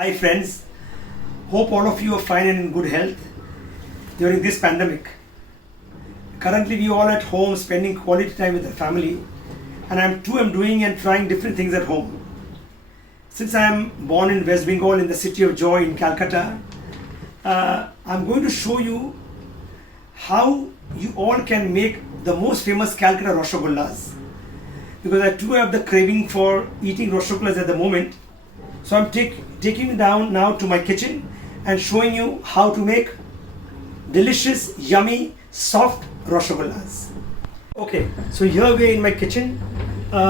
Hi friends, hope all of you are fine and in good health during this pandemic. Currently we all at home spending quality time with the family, and I'm doing and trying different things at home. Since I am born in West Bengal in the city of Joy in Calcutta, I'm going to show you how you all can make the most famous Calcutta Rasagullas, because I too have the craving for eating Rasagullas at the moment. So I'm taking you down now to my kitchen and showing you how to make delicious, yummy, soft Rasagullas. Okay, so here we are in my kitchen.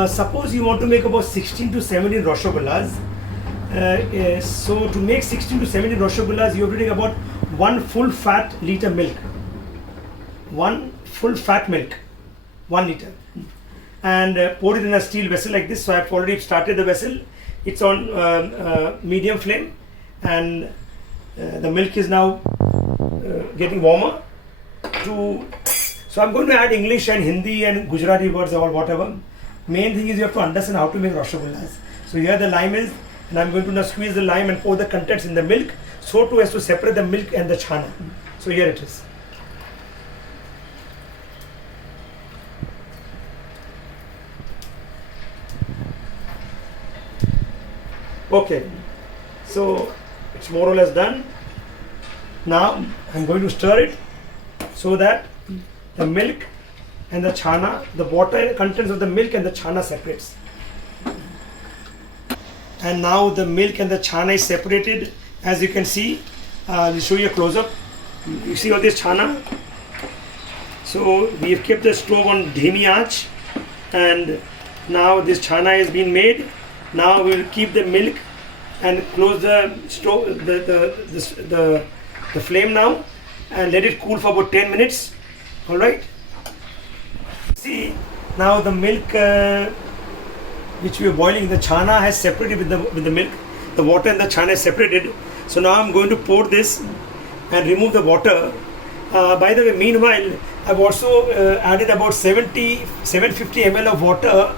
Suppose you want to make about 16 to 17 Rasagullas. So to make 16 to 17 Rasagullas, you have to take about 1 full fat liter milk. 1 full fat milk, 1 liter. And pour it in a steel vessel like this. So I've already started the vessel. It's on medium flame, and the milk is now getting warmer. So I'm going to add English and Hindi and Gujarati words or whatever. Main thing is you have to understand how to make Rasagullas. So here the lime is, and I'm going to now squeeze the lime and pour the contents in the milk so as to separate the milk and the chana. So here it is. Okay, so it's more or less done. Now I'm going to stir it so that the milk and the chana, the water contents of the milk and the chana separates. And now the milk and the chana is separated. As you can see, I'll show you a close-up. You see all this chana? So we have kept the stove on dhimi aach, and now this chana is being made. Now we will keep the milk and close the stove, the flame now, and let it cool for about 10 minutes. All right. See, now the milk which we are boiling, the chana has separated with the milk. The water and the chana is separated. So now I'm going to pour this and remove the water. By the way, meanwhile, I've also added about 750 ml of water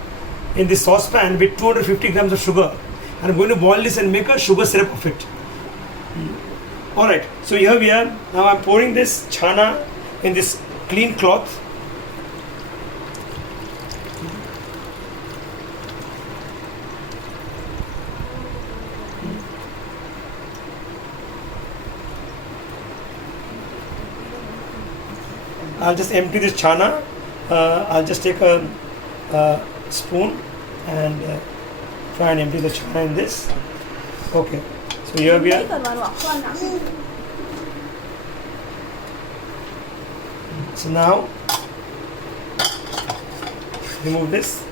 in this saucepan with 250 grams of sugar. And I'm going to boil this and make a sugar syrup of it. Alright, so here we are. Now I'm pouring this chana in this clean cloth. I'll just empty this chana. I'll just take a spoon and try and empty the chana in this. Okay, so here we are. So now remove this.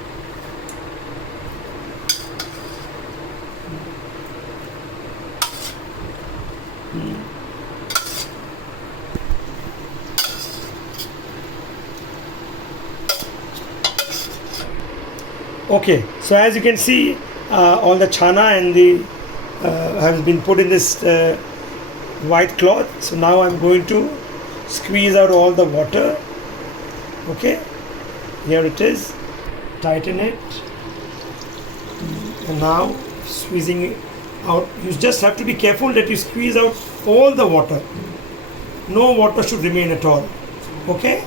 Okay, so as you can see, all the chana and the has been put in this white cloth. So now I'm going to squeeze out all the water. Okay, here it is. Tighten it, and now squeezing it out. You just have to be careful that you squeeze out all the water. No water should remain at all. Okay.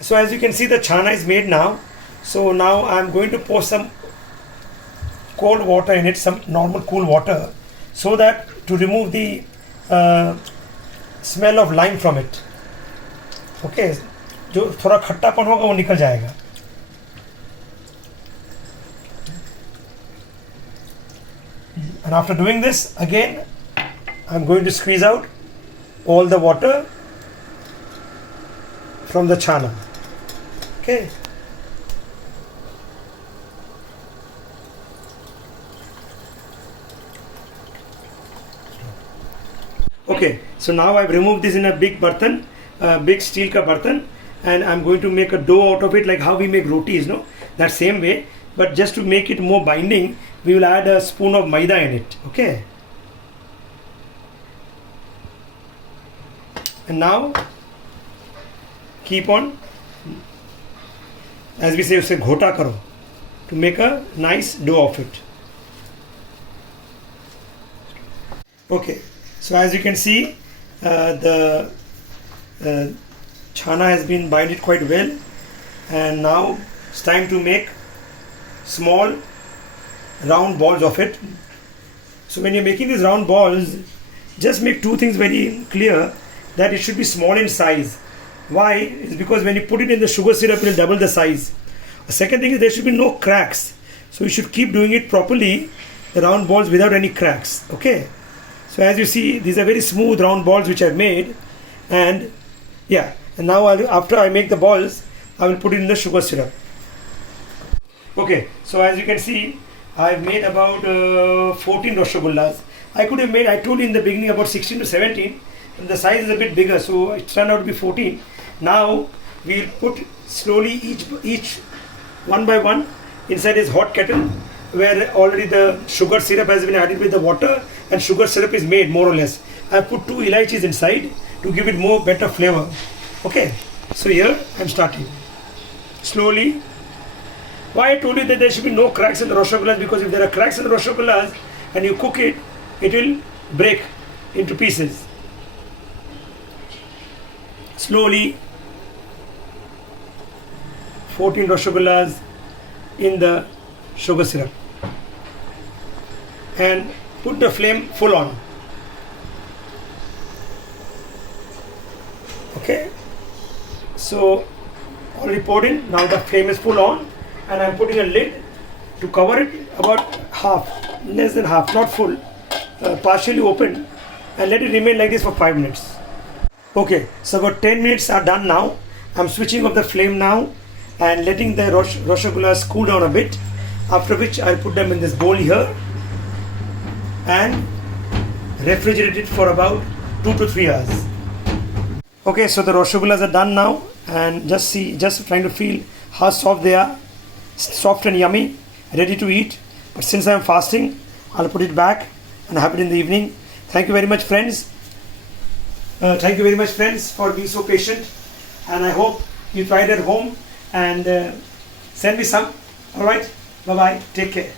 So as you can see, the chana is made now. So now I'm going to pour some cold water in it, some normal cool water, so that to remove the smell of lime from it. Okay, जो थोड़ा खट्टापन होगा वो निकल जाएगा. And after doing this, again, I'm going to squeeze out all the water from the chana. Okay. Okay, so now I've removed this in a big bartan, big steel ka bartan, and I'm going to make a dough out of it, like how we make rotis, no? That same way, but just to make it more binding, we will add a spoon of maida in it. Okay. And now keep on, as we say, उसे घोटा करो to make a nice dough of it. Okay, so as you can see, the chana has been binded quite well, and now it's time to make small round balls of it. So when you're making these round balls, just make two things very clear, that it should be small in size. Why? It's because when you put it in the sugar syrup, it will double the size. The second thing is there should be no cracks. So you should keep doing it properly, the round balls without any cracks. Okay. So as you see, these are very smooth round balls which I've made, and yeah. And now after I make the balls, I will put it in the sugar syrup. Okay. So as you can see, I've made about 14 rasagullas. I could have made, I told you in the beginning, about 16 to 17. And the size is a bit bigger, so it turned out to be 14. Now we'll put slowly each one by one inside his hot kettle, where already the sugar syrup has been added with the water, and sugar syrup is made more or less. I put 2 elaichis inside to give it more better flavor. Okay, so here I'm starting slowly. Why I told you that there should be no cracks in the rasagullas, because if there are cracks in the rasagullas and you cook it, it will break into pieces. Slowly, 14 rasagullas in the sugar syrup, and put the flame full on. Okay, so already poured in, now the flame is full on, and I'm putting a lid to cover it about half, less than half, not full, partially open, and let it remain like this for 5 minutes. Okay, so about 10 minutes are done now. I'm switching off the flame now and letting the rasagullas cool down a bit, after which I'll put them in this bowl here and refrigerate it for about 2 to 3 hours. Okay, so the rasagullas are done now, and just trying to feel how soft they are, soft and yummy, ready to eat. But since I'm fasting, I'll put it back and have it in the evening. Thank you very much, friends. Thank you very much, friends, for being so patient, and I hope you try it at home and send me some. All right, bye bye, take care.